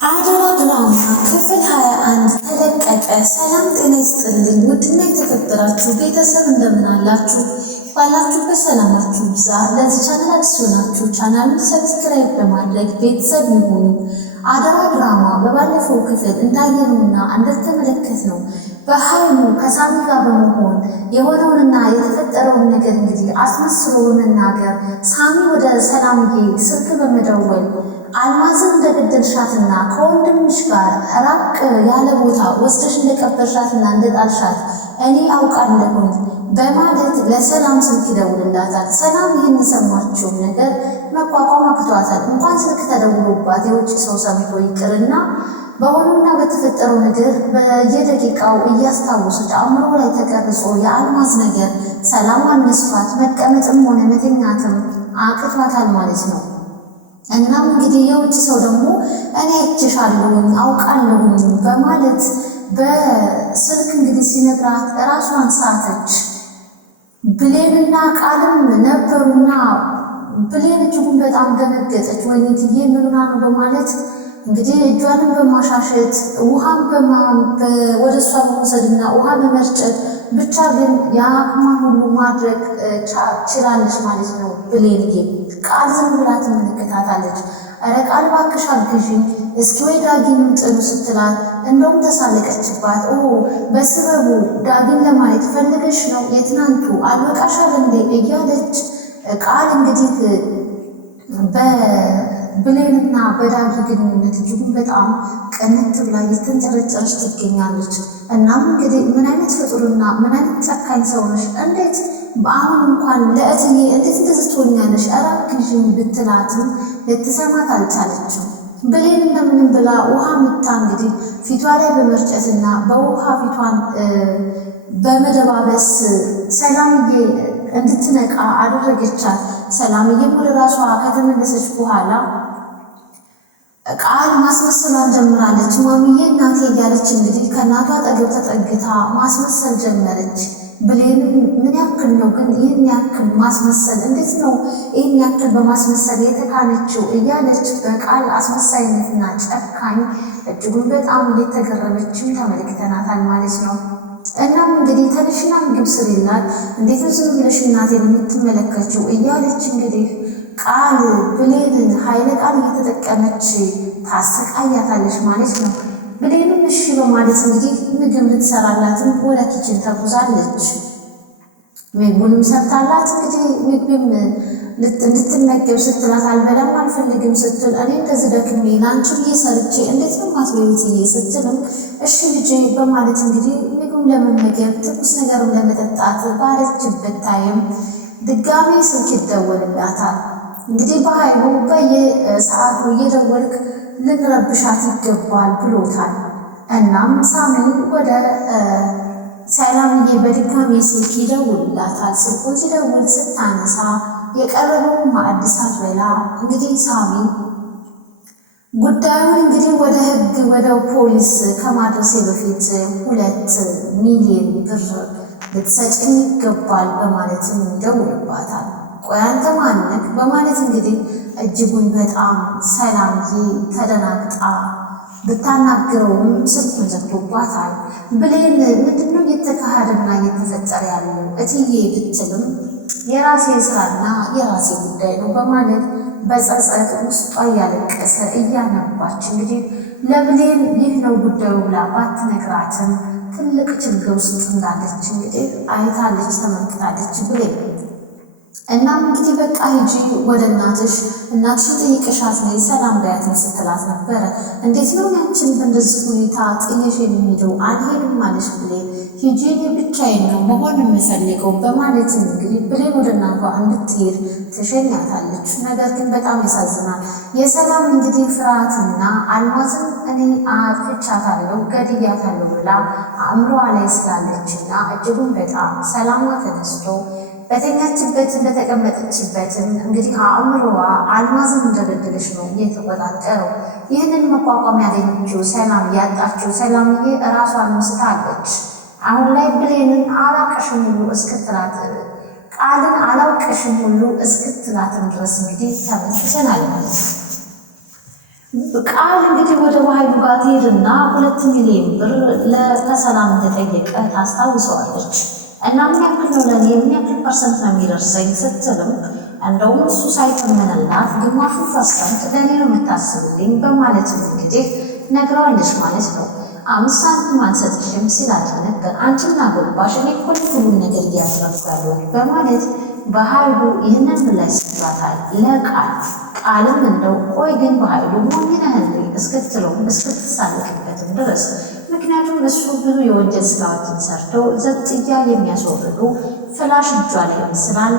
አደራ ድራማ ክፍል 21 ተለቀቀ። ሰላም ጤና ይስጥልኝ ውድና የተከበራችሁ ቤተሰብ እንደምን አላችሁ? ባላችሁበት ሰላማችሁ ብዛ። ለዚህ ቻናል አዲስ ሆናችሁ ቻናሉን ሰብስክራይብ በማድረግ ቤተሰብ ይሁኑ። አደራ ድራማ በባለፈው ክፍል እንዳየነውና እንደተመለከትነው በኃይሉ ከሳሚ ጋር በመሆን የሆነውንና የተፈጠረውን ነገር እንግዲህ አስመስሎ በመናገር ሳሚ ወደ ሰላምዬ ስልክ በመደወል አልማዝን እንደገደልሻትና ከወንድምሽ ጋር ራቅ ያለ ቦታ ወስደሽ እንደቀበርሻትና እንደጣልሻት እኔ አውቃለሁ በማለት ለሰላም ስልክ ይደውልላታል። ሰላም ይህን የሰማችውን ነገር መቋቋም አቅቷታል። እንኳን ስልክ ተደውሎባት የውጭ ሰው ሰምቶ ይቅርና በሆኑና በተፈጠረው ነገር በየደቂቃው እያስታወሰች አእምሮ ላይ ተቀርጾ የአልማዝ ነገር ሰላም አነስቷት መቀመጥም ሆነ መተኛትም አቅቷታል ማለት ነው። እናም እንግዲህ የውጭ ሰው ደግሞ እኔ አይቼሻለሁኝ አውቃለሁኝ በማለት በስልክ እንግዲህ ሲነግራት ራሷን ሳተች። ብሌንና ቃልም ነበሩና ብሌን እጅጉን በጣም ደነገጠች። ወይኔትዬ ምንና ነው በማለት እንግዲህ እጇንም በማሻሸት ውሃም ወደ እሷ በመውሰድና ውሃ በመርጨት ብቻ ግን የአቅሟን ሁሉ ማድረግ ችላለች ማለት ነው። ብሌንዬ ቃል ዝም ብላ ትመለከታታለች። ኧረ ቃል እባክሽ አግዢኝ እስኪ ወይ ዳጊንም ጥሉ ስትላት እንደውም ተሳለቀችባት። በስበቡ ዳጊን ለማየት ፈልገሽ ነው የትናንቱ አልበቃሻል እንዴ እያለች ቃል እንግዲህ በብሌንና በዳጊ ግንኙነት እጅጉን በጣም ቀነት ብላ እየተንጨረጨረች ትገኛለች። እናም እንግዲህ ምን አይነት ፍጡርና ምን አይነት ጨካኝ ሰው ነሽ? እንዴት በአሁን እንኳን ለእትዬ እንዴት እንደዚህ ትሆኛለሽ? ኧረ አግዢኝ ብትላትም ልትሰማት አልቻለችም። ብሌን እንደምንም ብላ ውሃ ምታ እንግዲህ ፊቷ ላይ በመርጨትና በውሃ ፊቷን በመደባበስ ሰላምዬ እንድትነቃ አደረገቻት። ሰላምዬም ወደ ራሷ ከተመለሰች በኋላ ቃል ማስመሰሏን ጀምራለች። ማሚዬ እናቴ እያለች እንግዲህ ከእናቷ አጠገብ ተጠግታ ማስመሰል ጀመረች። ብሌን ምን ያክል ነው ግን ይህን ያክል ማስመሰል? እንዴት ነው ይህን ያክል በማስመሰል የተካነችው? እያለች በቃል አስመሳይነትና ጨካኝ እጅጉን በጣም እየተገረመችም ተመልክተናታል ማለት ነው። እናም እንግዲህ ተነሽና ምግብ ስሪላት፣ እንዴት ነው ዝም ብለሽ እናቴን የምትመለከችው? እያለች እንግዲህ ቃል ብሌንን ኃይለ ቃል እየተጠቀመች ታሰቃያታለች ማለት ነው። ብሌንም እሺ በማለት እንግዲህ ምግብ ልትሰራላትም ወደ ኪችን ተጉዛለች። ምግቡንም ሰርታላት እንግዲህ ምግብም እንድትመገብ ስትላት አልበላም አልፈልግም ስትል እኔ እንደዚህ ደክሜ ለአንቺ ብዬ ሰርቼ እንዴት ነው ማትበይትዬ ስትልም እሺ ልጄ በማለት እንግዲህ ምግቡን ለመመገብ ትኩስ ነገርም ለመጠጣት ባለችበት ታይም ድጋሜ ስልክ ይደወልላታል። እንግዲህ በኃይሉ በየሰዓቱ እየደወልክ ልንረብሻት ይገባል ብሎታል። እናም ሳሚን ወደ ሰላምዬ በድጋሜ ስልክ ይደውልላታል። ስልኩን ሲደውል ስታነሳ የቀረበው ማዕድ ሳትበላ እንግዲህ ሳሚ ጉዳዩን እንግዲህ ወደ ሕግ ወደ ፖሊስ ከማድረሴ በፊት 2 ሚሊዮን ብር ልትሰጭኝ ይገባል በማለትም ይደውልባታል። ቆይ አንተ ማነህ በማለት እንግዲህ እጅጉን በጣም ሰላምዬ ተደናግጣ ብታናግረውም ስልኩን ዘግቶባታል። ብሌን ምንድነው እየተካሄደና እየተፈጠረ ያለው እትዬ ብትልም የራሴ ስራና የራሴ ጉዳይ ነው በማለት በጸጸት ውስጧ እያለቀሰ እያነባች እንግዲህ ለብሌን ይህ ነው ጉዳዩ ብላ ባትነግራትም ትልቅ ችግር ውስጥ እንዳለች እንግዲህ አይታለች፣ ተመልክታለች ብሌን። እናም እንግዲህ በቃ ሂጂ ወደ እናትሽን ጠይቀሻት ነይ ሰላም በያትም ስትላት ነበረ። እንዴት ነው ያንቺን በእንደዚህ ሁኔታ ጥየሽ የሚሄደው? አልሄድም ማለሽ ብሌን ሂጂ እኔ ብቻዬን ነው መሆን የምፈልገው በማለት እንግዲህ ብሌን ወደ እናቷ እንድትሄድ ትሸኛታለች። ነገር ግን በጣም ያሳዝናል። የሰላም እንግዲህ ፍርሃትና አልማዝን እኔ አጥፍቻታለሁ ገድያታለሁ ብላ አእምሮዋ ላይ ስላለችና እጅጉን በጣም ሰላሟ ተነስቶ በተኛችበት በተቀመጠችበትም እንግዲህ አእምሮዋ አልማዝን እንደገደለች ነው እየተቆጣጠረው። ይህንን መቋቋም ያገኘችው ሰላም ያጣችው ሰላምዬ እራሷን ስታለች። አሁን ላይ ብሌንን አላውቅሽም ሁሉ እስክትላት ቃልን አላውቅሽም ሁሉ እስክትላትም ድረስ እንግዲህ ተመልክተናል ማለት ነው። ቃል እንግዲህ ወደ በኃይሉ ጋር ትሄድና 2 ሚሊዮን ብር ከሰላም እንደጠየቀ ታስታውሰዋለች። እና ምን ያክል ነው ለእኔ ምን ያክል ፐርሰንት ነው የሚደርሰኝ ስትልም እንደውም እሱ ሳይተመንላት ግማሹ ፐርሰንት ለእኔ ነው የምታስብልኝ በማለት እንግዲህ ነግረዋለች ማለት ነው። 5 ሳንቲም አልሰጥሽም ሲላት ነበር። አንቺ ምን አገባሽ? እኔ እኮ ሁሉም ነገር እያደረግኩ ያለሁት በማለት በኃይሉ ይህንን ምላሽ ሰጥቷታል ለቃል። ቃልም እንደው ቆይ ግን በኃይሉ ሞኝ ነህ እንዴ እስክትለው እስክትሳለቅበትም ድረስ ምክንያቱም እሱ ብዙ የወንጀል ስራዎችን ሰርተው ዘብጥያ የሚያስወርዱ ፍላሽ እጇ ላይ ስላለ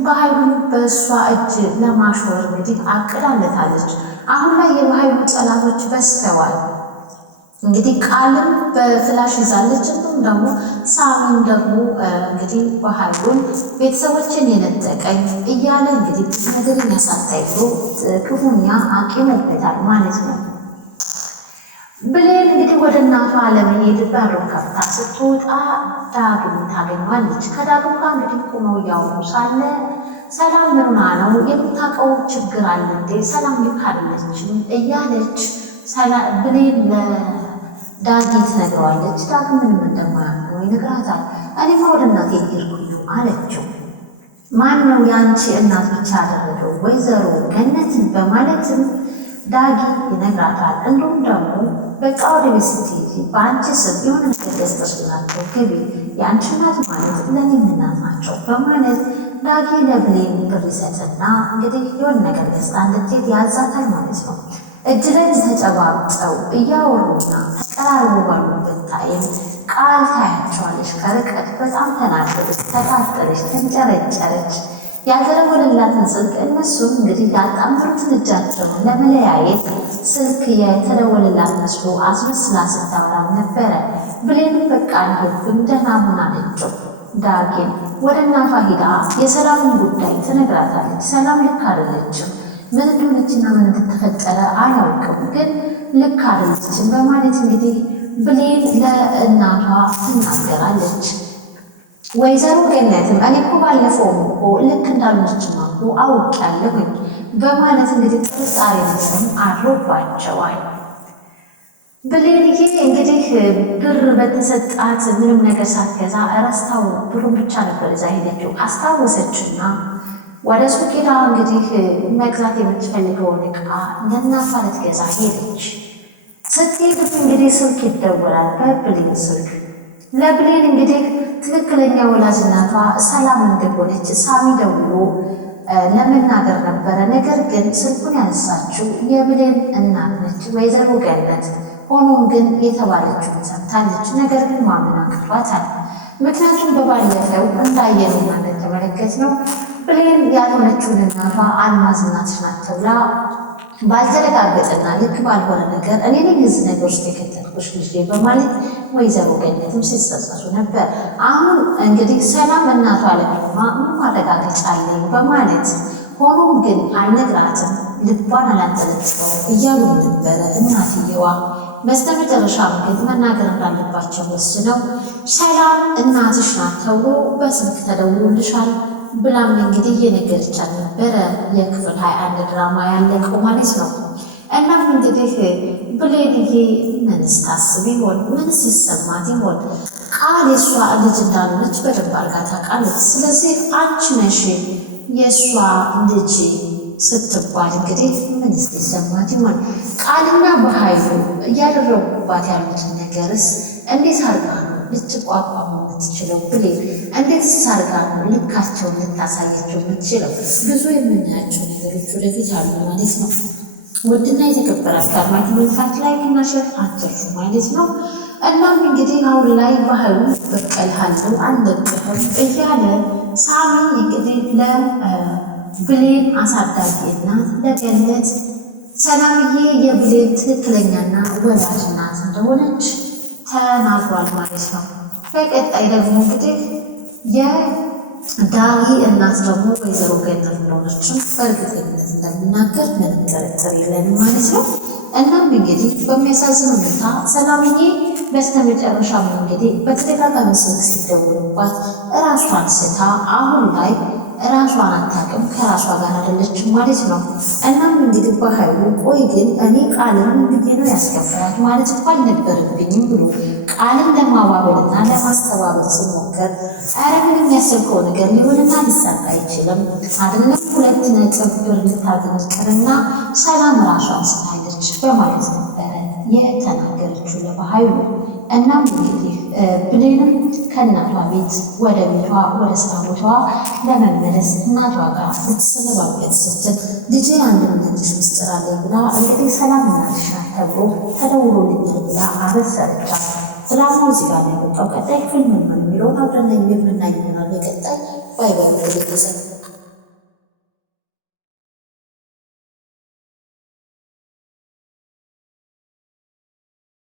በኃይሉ በእሷ እጅ ለማሾር እንግዲህ አቅዳለታለች። አሁን ላይ የበኃይሉ ጠላቶች በዝተዋል። እንግዲህ ቃልም በፍላሽ ይዛለች። እንዲሁም ደግሞ ሳሚም ደግሞ እንግዲህ በኃይሉን ቤተሰቦችን የነጠቀኝ እያለ እንግዲህ ብዙ ነገር የሚያሳታይ ብሎ ክፉኛ አቂሞበታል ማለት ነው። ብሌን እንግዲህ ወደ እናቷ ለመሄድ በሩን ከፍታ ስትወጣ ዳግም ታገኘዋለች። ከዳግም ጋር እንግዲህ ቁመው እያወሩ ሳለ ሰላም ምንና ነው የምታውቀው ችግር አለ እንዴ? ሰላም ልክ አይደለችም እያለች ብሌን ዳጊ ትነግረዋለች። ዳግም ምንም እንደማያውቅ ይነግራታል። እኔማ ወደ እናቴ ሄድኩኝ አለችው። ማን ነው የአንቺ እናት ብቻ ያደረገው? ወይዘሮ ገነትን በማለትም ዳጊ ይነግራታል። እንዲሁም ደግሞ በቃ ወደ ቤት ስትሄጂ በአንቺ ስም የሆነ ነገር ገዝተሽላቸው ግቢ፣ የአንቺ እናት ማለት ለኔ እናት ናቸው በማለት ዳጊ ለብሌን ብር ይሰጥና እንግዲህ የሆነ ነገር ገዝታ እንድትሄድ ያዛታል ማለት ነው። እጅ ለእጅ ተጨባብጠው እያወሩና ተቀራርቦ ባሉበት ታይም ቃል ታያቸዋለች ከርቀት። በጣም ተናደደች፣ ተቃጠለች፣ ተንጨረጨረች። ያልተደወለላትን ስልክ እነሱም እንግዲህ ያጣመሩትን እጃቸውን ለመለያየት ስልክ የተደወለላት መስሎ አስመስላ ስታወራም ነበረ። ብሌን በቃ ሄድኩኝ ደህና ሁን አለችው። ዳግም ወደ እናቷ ሂዳ የሰላምን ጉዳይ ትነግራታለች። ሰላም ልክ አይደለችም፣ ምን እንደሆነችና ምን እንደተፈጠረ አላውቅም፣ ግን ልክ አይደለችም በማለት እንግዲህ ብሌን ለእናቷ ትናገራለች። ወይዘሮ ገነትም እኔ እኮ ባለፈው እኮ ልክ እንዳልሆነችማ እኮ አውቄያለሁኝ በማለት እንግዲህ ጥርጣሬ ነገርም አድሮባቸዋል። ብሌንዬ እንግዲህ ብር በተሰጣት ምንም ነገር ሳትገዛ እረስታው ብሩን ብቻ ነበር እዛ ሄደችው አስታወሰችና ወደ ሱቅ ሄዳ እንግዲህ መግዛት የምትፈልገውን ዕቃ ለእናቷ ልትገዛ ሄደች። ስትሄድ እንግዲህ ስልክ ይደወላል በብሌን ስልክ። ለብሌን እንግዲህ ትክክለኛ ወላጅ እናቷ ሰላም እንደሆነች ሳሚ ደውሎ ለመናገር ነበረ። ነገር ግን ስልኩን ያነሳችው የብሌን እናት ነች፣ ወይዘሮ ገነት። ሆኖም ግን የተባለችውን ሰምታለች። ነገር ግን ማመን አቅቷታል። ምክንያቱም በባለፈው እንዳየነውና እንደተመለከትነው ብሌን ያልሆነችውን እናቷ አልማዝ እናትሽ ናት ተብላ ባልተረጋገጠና ልክ ባልሆነ ነገር እኔ ነኝ እዚህ ነገር ውስጥ የከተትኩሽ ልጄ በማለት ወይዘሮ ገነትም ሲጸጸቱ ነበር። አሁን እንግዲህ ሰላም እናቷ ለመሆኗ ምን ማረጋገጫ አለኝ በማለት ሆኖም ግን አልነግራትም፣ ልቧን አላንጠለጥለው እያሉ ነበረ እናትየዋ። በስተመጨረሻም ግን መናገር እንዳለባቸው ወስነው ሰላም እናትሽ ናት ተብሎ በስልክ ተደውሎልሻል ብላም እንግዲህ የነገረቻት ነበረ። የክፍል 21 ድራማ ያለቀው ማለት ነው። እናም እንግዲህ ብሌንዬ ምንስ ታስብ ይሆን? ምንስ ይሰማት ይሆን? ቃል የእሷ ልጅ እንዳልሆነች በደንብ አድርጋ ታውቃለች። ስለዚህ አንቺ ነሽ የእሷ ልጅ ስትባል እንግዲህ ምንስ ይሰማት ይሆን? ቃልና በኃይሉ እያደረጉባት ያሉትን ነገርስ እንዴት አድርጋ ነው ልትቋቋሙ የምትችለው? ብሌን እንዴት ሳርጋ ነው ልካቸውን ልታሳያቸው የምትችለው? ብዙ የምናያቸው ነገሮች ወደፊት አሉ ማለት ነው። ውድና የተከበራችሁ አድማጭ ተመልካቾች ላይክ እና ሼር አትርሱ ማለት ነው። እናም እንግዲህ አሁን ላይ በኃይሉ በቀልሃለሁ አልለቅህም እያለ ሳሚ እንግዲህ ለብሌን አሳዳጊ እናት ለገነት ሰላምዬ የብሌን ትክክለኛና ወላጅ እናት እንደሆነች ተናግሯል ማለት ነው። በቀጣይ ደግሞ እንግዲህ የዳጊ እናት ደግሞ ወይዘሮ ገነት እንደሆነችም በእርግጠኝነት እንደሚናገር ምንም ጥርጥር የለንም ማለት ነው። እናም እንግዲህ በሚያሳዝን ሁኔታ ሰላምዬ በስተመጨረሻም እንግዲህ በተደጋጋሚ ስልክ ሲደውልባት እራሷን ስታ አሁን ላይ ራሷን አታውቅም፣ ከራሷ ጋር አይደለችም ማለት ነው። እናም እንግዲህ በኃይሉ ቆይ ግን እኔ ቃልን ብዬ ነው ያስገባት ማለት እኮ አልነበረብኝም ብሎ ቃልን ለማባበልና ለማስተባበል ሲሞከር ኧረ ምንም ያሰብከው ነገር ሊሆንና ሊሳካ አይችልም አይደለም 2 ነጥብ ብር ልታገነቅርና ሰላም ራሷን ስታለች በማለት ነበረ የተናገረችው ለበኃይሉ። እናም እንግዲህ ብሌንም ከእናቷ ቤት ወደ ቤቷ ወደ ስራ ቦታዋ ለመመለስ እናቷ ጋር ልትሰነባበት ስትል ልጄ አንድ ምንትንሽ ምስጢር አለኝ ብላ እንግዲህ ሰላም እናትሽ ናት ተብሎ ተደውሎልኛል ብላ አበሰረቻት። ድራማው እዚህ ጋር ነው ያበቃው። ቀጣይ ክፍል ምን የሚለውን አብረን የምናይ ይሆናል በቀጣይ። ባይ ባይ ቤተሰብ።